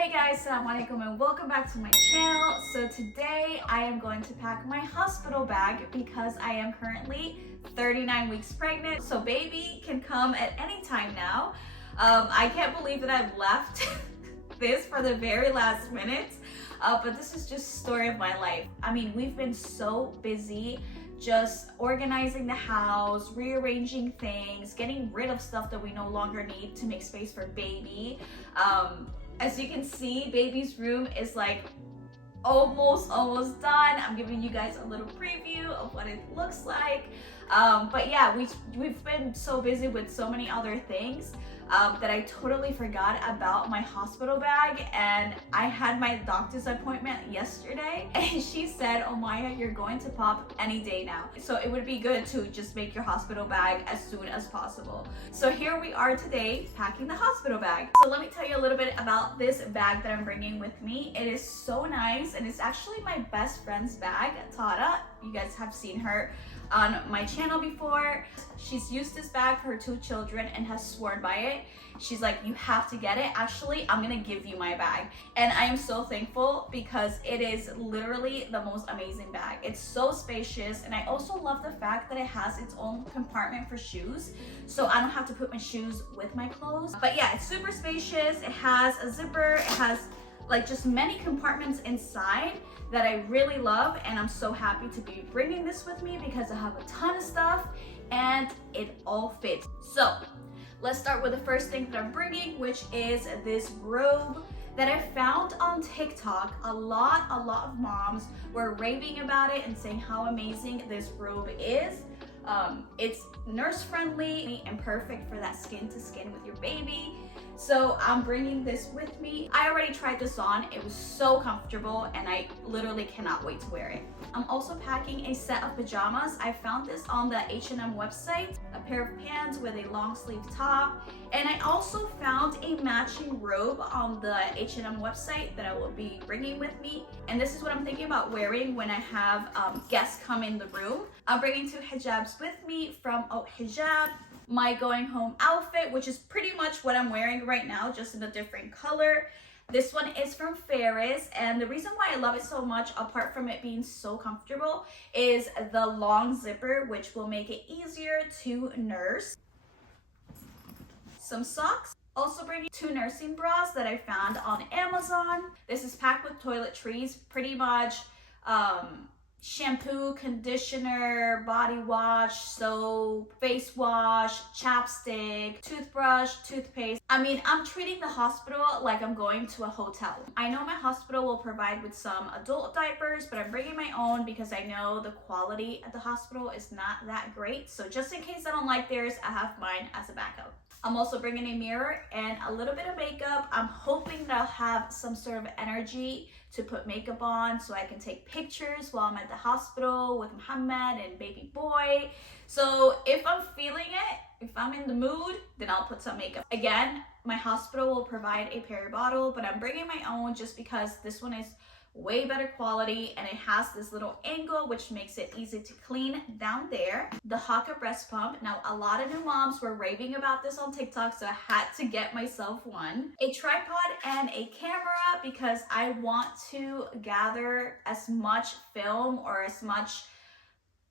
Hey guys, assalamualaikum and welcome back to my channel. So today I am going to pack my hospital bag because I am currently 39 weeks pregnant. So baby can come at any time now. I can't believe that I've left this for the very last minute, but this is just story of my life. I mean, we've been so busy just organizing the house, rearranging things, getting rid of stuff that we no longer need to make space for baby. As you can see, baby's room is like almost done. I'm giving you guys a little preview of what it looks like. But yeah, we've been so busy with so many other things that I totally forgot about my hospital bag. And I had my doctor's appointment yesterday and she said, "Oh Maya, you're going to pop any day now. So it would be good to just make your hospital bag as soon as possible." So here we are today packing the hospital bag. So let me tell you a little bit about this bag that I'm bringing with me. It is so nice and it's actually my best friend's bag, Tara. You guys have seen her on my channel before. She's used this bag for her 2 children and has sworn by it. She's like, "You have to get it. Actually, I'm gonna give you my bag." And I am so thankful because it is literally the most amazing bag. It's so spacious, and I also love the fact that it has its own compartment for shoes, so I don't have to put my shoes with my clothes. But yeah, it's super spacious. It has a zipper. It has like just many compartments inside that I really love, and I'm so happy to be bringing this with me because I have a ton of stuff and it all fits. So let's start with the first thing that I'm bringing, which is this robe that I found on TikTok. A lot of moms were raving about it and saying how amazing this robe is. It's nurse friendly and perfect for that skin to skin with your baby. So I'm bringing this with me. I already tried this on. It was so comfortable and I literally cannot wait to wear it. I'm also packing a set of pajamas. I found this on the H&M website, a pair of pants with a long sleeve top. And I also found a matching robe on the H&M website that I will be bringing with me. And this is what I'm thinking about wearing when I have guests come in the room. I'm bringing 2 hijabs with me from Hijab. My going home outfit, which is pretty much what I'm wearing right now, just in a different color. This one is from Ferris, and the reason why I love it so much, apart from it being so comfortable, is the long zipper, which will make it easier to nurse. Some socks. Also bringing 2 nursing bras that I found on Amazon. This is packed with toiletries, pretty much shampoo, conditioner, body wash, soap, face wash, chapstick, toothbrush, toothpaste. I mean, I'm treating the hospital like I'm going to a hotel. I know my hospital will provide with some adult diapers, but I'm bringing my own because I know the quality at the hospital is not that great. So just in case I don't like theirs, I have mine as a backup. I'm also bringing a mirror and a little bit of makeup. I'm hoping that I'll have some sort of energy to put makeup on so I can take pictures while I'm at the hospital with Muhammad and baby boy. So if I'm feeling it, if I'm in the mood, then I'll put some makeup. Again, my hospital will provide a peri bottle, but I'm bringing my own just because this one is way better quality and it has this little angle which makes it easy to clean down there. The Hakka breast pump. Now a lot of new moms were raving about this on TikTok, so I had to get myself one. A tripod and a camera because I want to gather as much film or as much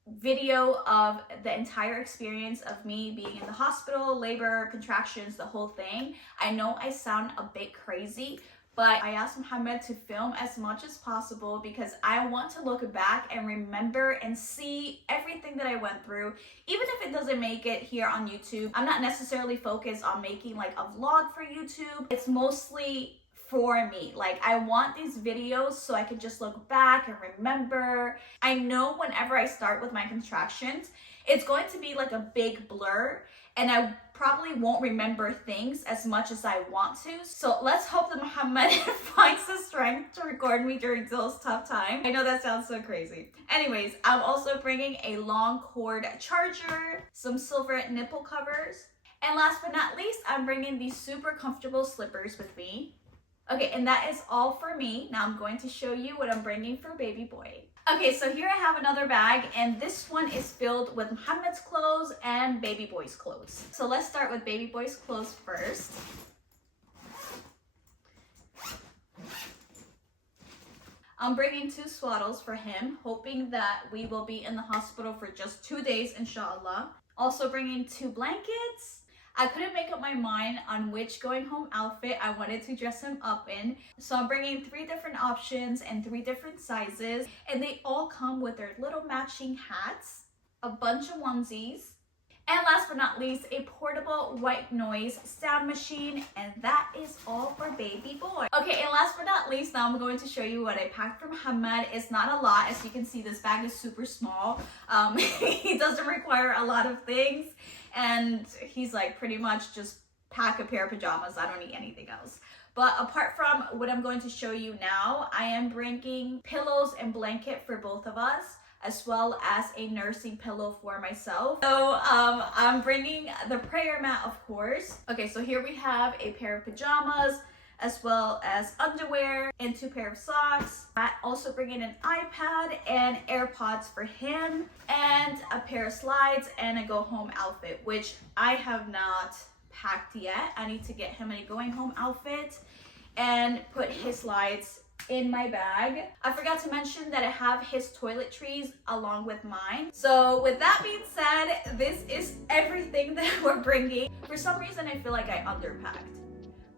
video of the entire experience of me being in the hospital, labor, contractions, the whole thing. I know I sound a bit crazy, but I asked Muhammad to film as much as possible because I want to look back and remember and see everything that I went through. Even if it doesn't make it here on YouTube, I'm not necessarily focused on making like a vlog for YouTube. It's mostly for me. Like, I want these videos so I can just look back and remember. I know whenever I start with my contractions, it's going to be like a big blur and I probably won't remember things as much as I want to. So let's hope that Muhammad finds the strength to record me during those tough times. I know that sounds so crazy. Anyways, I'm also bringing a long cord charger, some silver nipple covers, and last but not least, I'm bringing these super comfortable slippers with me. Okay, and that is all for me. Now I'm going to show you what I'm bringing for baby boy. Okay, so here I have another bag, and this one is filled with Muhammad's clothes and baby boy's clothes. So let's start with baby boy's clothes first. I'm bringing 2 swaddles for him, hoping that we will be in the hospital for just 2 days, inshallah. Also bringing 2 blankets. I couldn't make up my mind on which going home outfit I wanted to dress him up in. So I'm bringing 3 different options and 3 different sizes. And they all come with their little matching hats, a bunch of onesies, and last but not least, a portable white noise sound machine, and that is all for baby boy. Okay, and last but not least, now I'm going to show you what I packed from Hamad. It's not a lot. As you can see, this bag is super small. He doesn't require a lot of things, and he's like pretty much just pack a pair of pajamas. I don't need anything else. But apart from what I'm going to show you now, I am bringing pillows and blanket for both of us, as well as a nursing pillow for myself. So I'm bringing the prayer mat, of course. Okay, so here we have a pair of pajamas, as well as underwear and 2 pair of socks. I also bringing an iPad and AirPods for him, and a pair of slides and a go home outfit, which I have not packed yet. I need to get him a going home outfit and put his slides in my bag. I forgot to mention that I have his toiletries along with mine. So with that being said, this is everything that we're bringing. For some reason, I feel like I underpacked.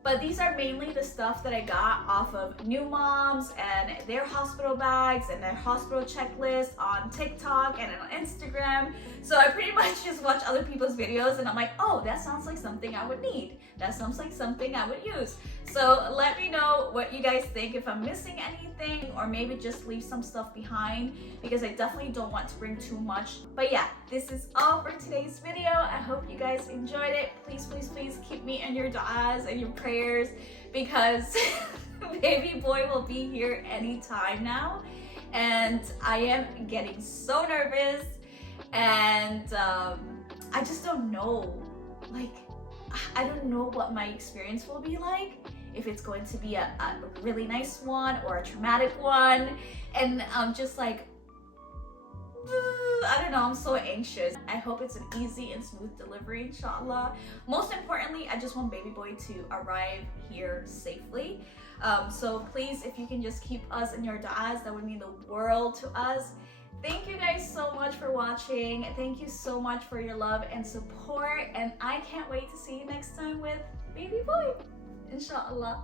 But these are mainly the stuff that I got off of new moms and their hospital bags and their hospital checklist on TikTok and on Instagram. So I pretty much just watch other people's videos and I'm like, oh, that sounds like something I would need. That sounds like something I would use. So let me know what you guys think, if I'm missing anything, or maybe just leave some stuff behind, because I definitely don't want to bring too much. But yeah, this is all for today's video. I hope you guys enjoyed it. Please, please, please keep me in your du'as and your prayers, because baby boy will be here anytime now. And I am getting so nervous, and I just don't know. Like, I don't know what my experience will be like, if it's going to be a really nice one or a traumatic one. And I'm just like, I don't know, I'm so anxious. I hope it's an easy and smooth delivery, inshallah. Most importantly, I just want baby boy to arrive here safely. So please, if you can just keep us in your du'as, that would mean the world to us. Thank you guys so much for watching. Thank you so much for your love and support. And I can't wait to see you next time with baby boy, inshallah.